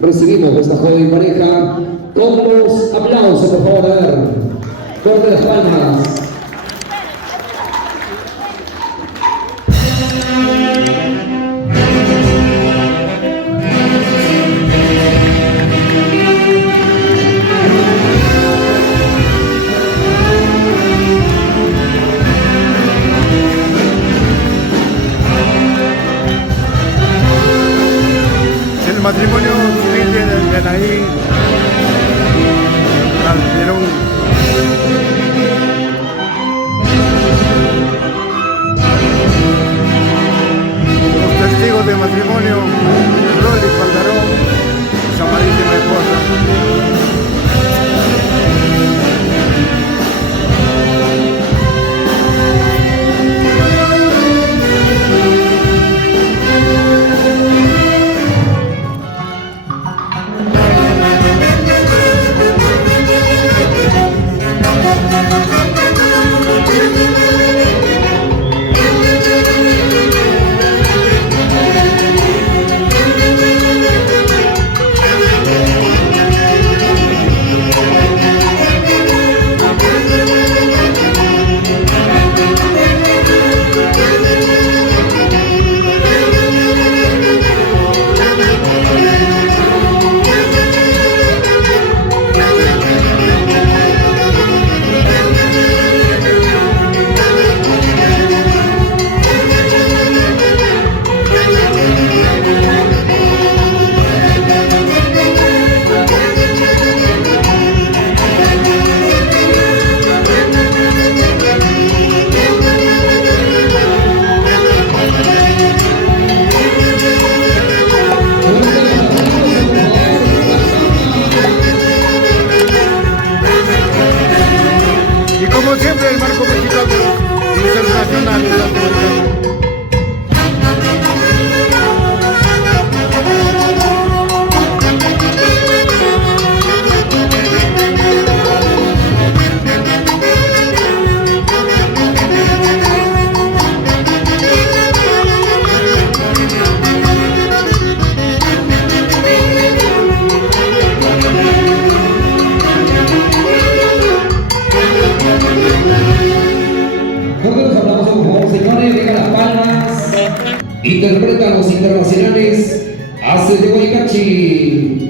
recibimos esta joven pareja con los aplausos, por favor, a ver, corte las palmas. El matrimonio civil de Anaí Calderón. Los testigos de matrimonio, Rodri Calderón, su amadísima esposa. Como siempre, el marco musical de los internacionales latinoamericanos. Interpretan los internacionales Hace de Guaycachi.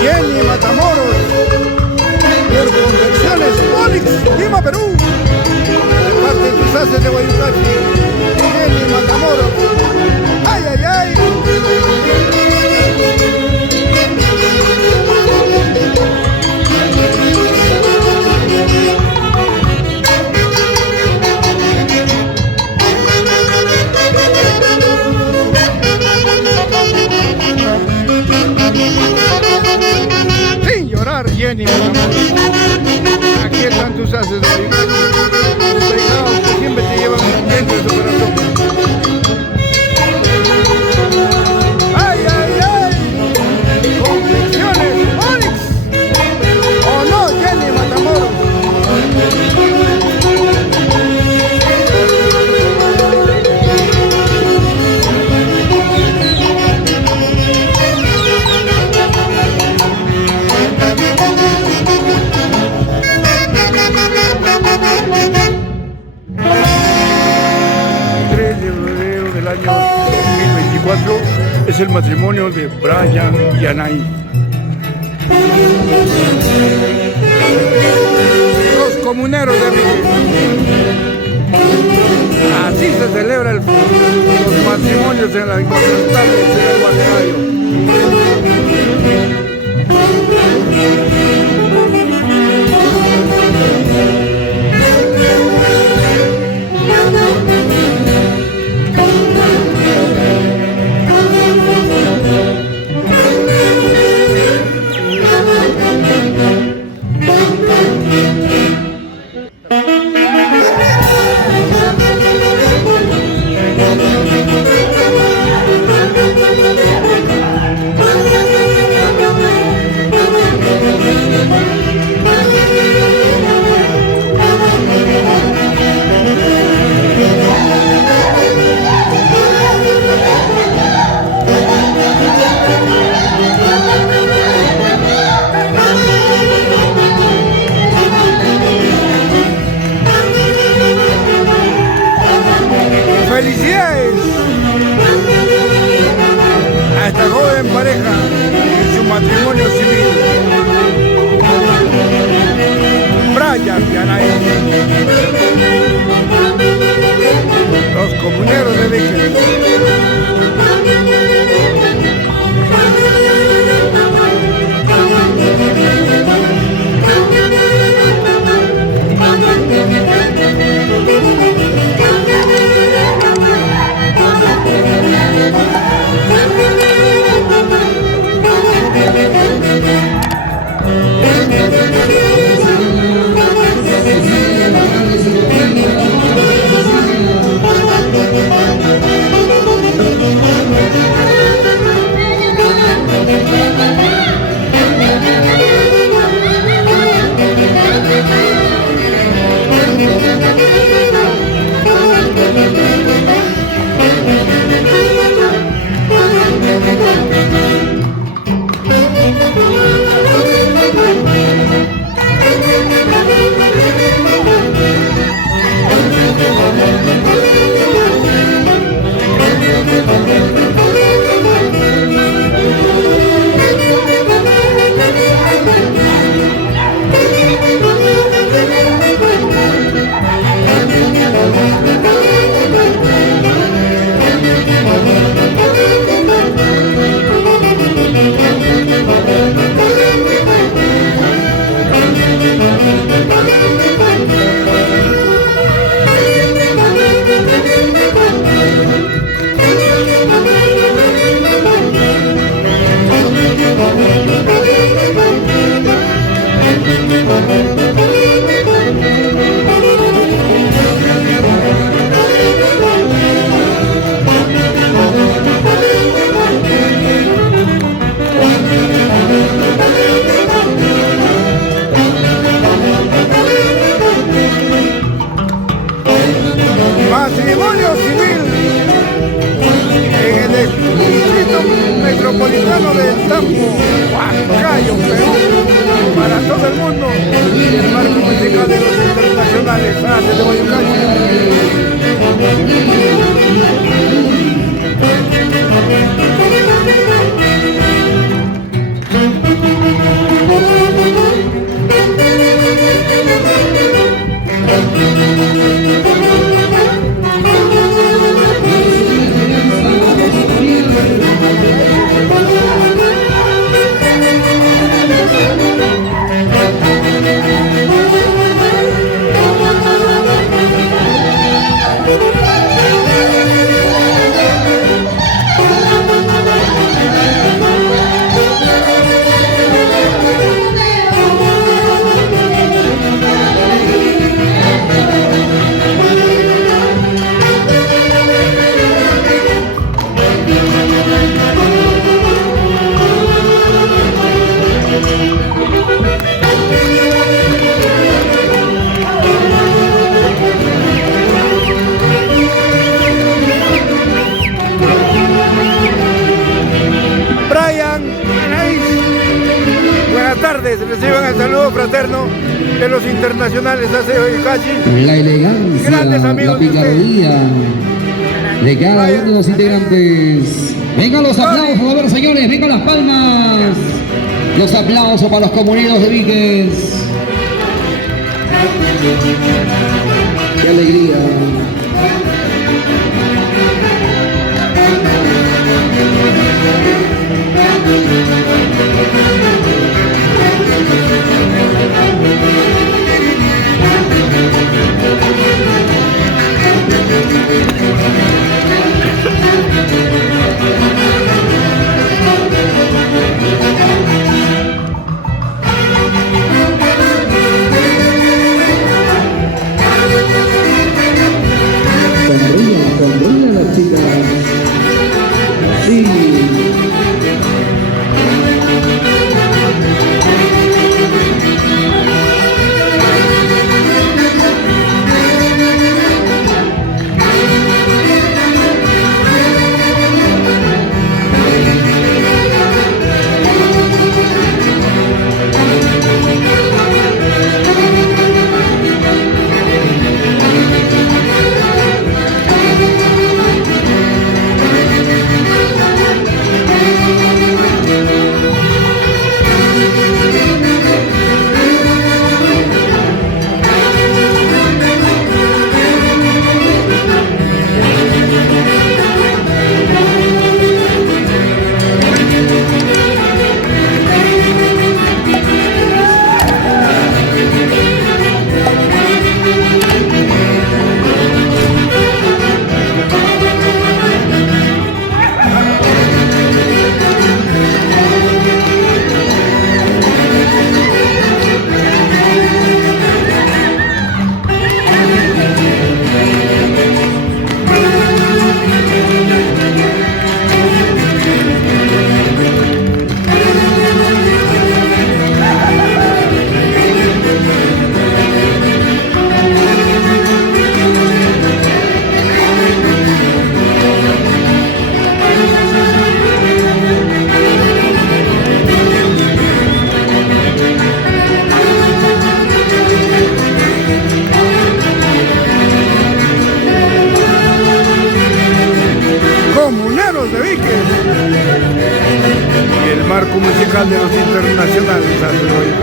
Jenny Matamoros, por Confecciones Onix, Lima, Perú, de parte de tus haces de Guayucachi, Jenny Matamoros, ay, ay, ay. Jenny, aquí están tus haces de Guayucachi, tus pecados que siempre te llevan dentro de su corazón. ¡Ay, ay, ay! Confecciones Onix, ¿o no, Jenny Matamoros? Del año 2024 es el matrimonio de Brian y Anaí. Los comuneros de Rique. Así se celebra los matrimonios en la incontrastable ciudad del balneario. Yaray. Los comuneros de Víquez. Matrimonio civil en el distrito metropolitano del Tambo, Huancayo, Perú, para todo el mundo, y el marco musical de los internacionales Haces de Guayucachi. Reciban el saludo fraterno de los internacionales Haces de Guayucachi. La elegancia, grandes amigos la picardía de cada uno de los integrantes. Vengan los aplausos, a ver señores, vengan las palmas. Los aplausos para los comuneros de Víquez. ¡Qué alegría! Sonríen las chicas. Sí.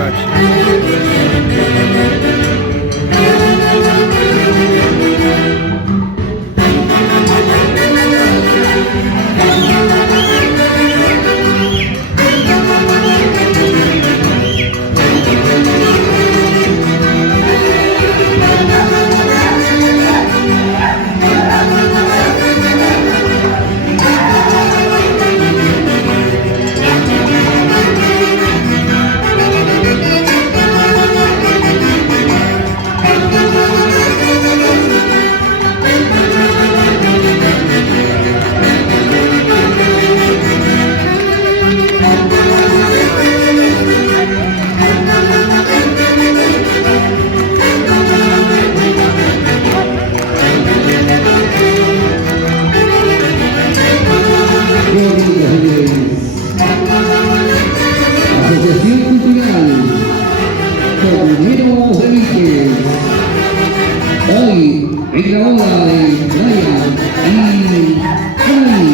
Guayucachi. Asociación Cultural Comuneros de Víquez. Hoy en la boda de Brian y Cali.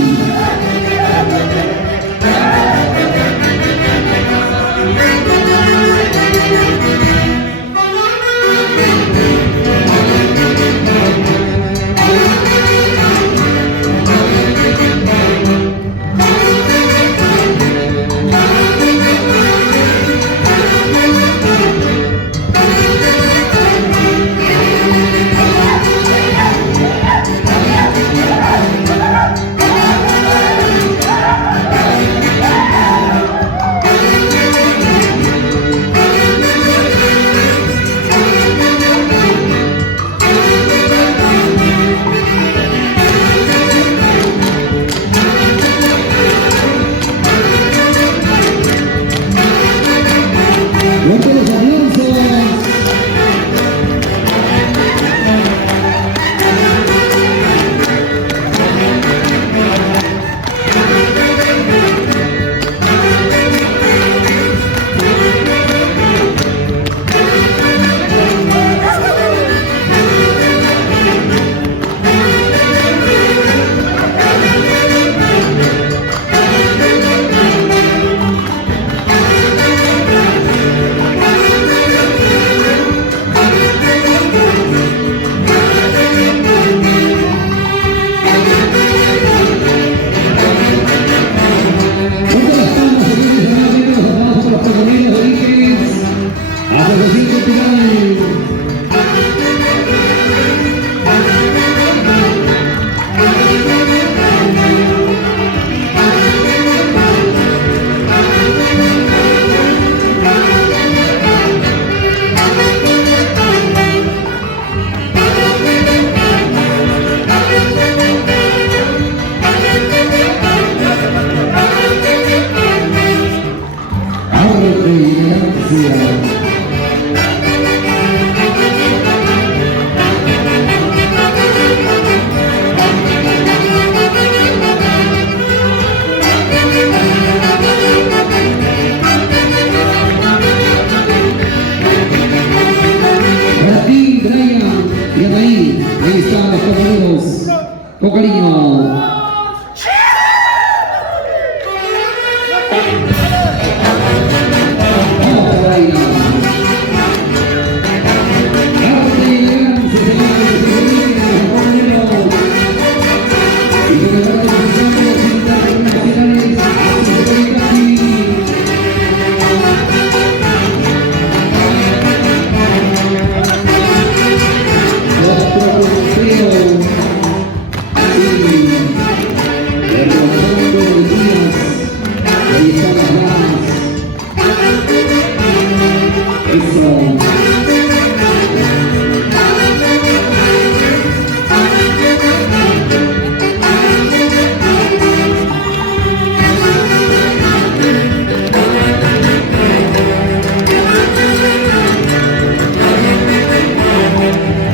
Con cariño.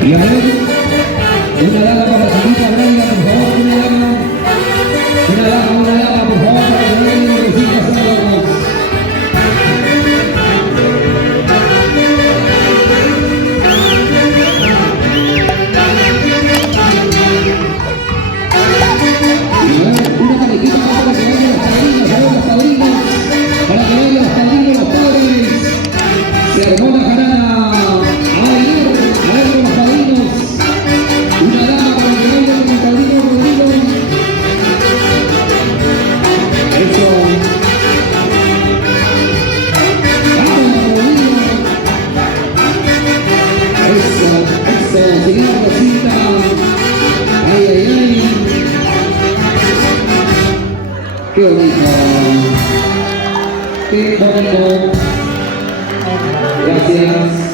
Y a ver, una dama para la señorita Brenda, por favor, una dama, por favor, para que vean los vecinos solos. Y a ver, una camiquita para que vean los padrinos, para que vean los padrinos, los padres. Qué bonito. Qué bonito. Gracias.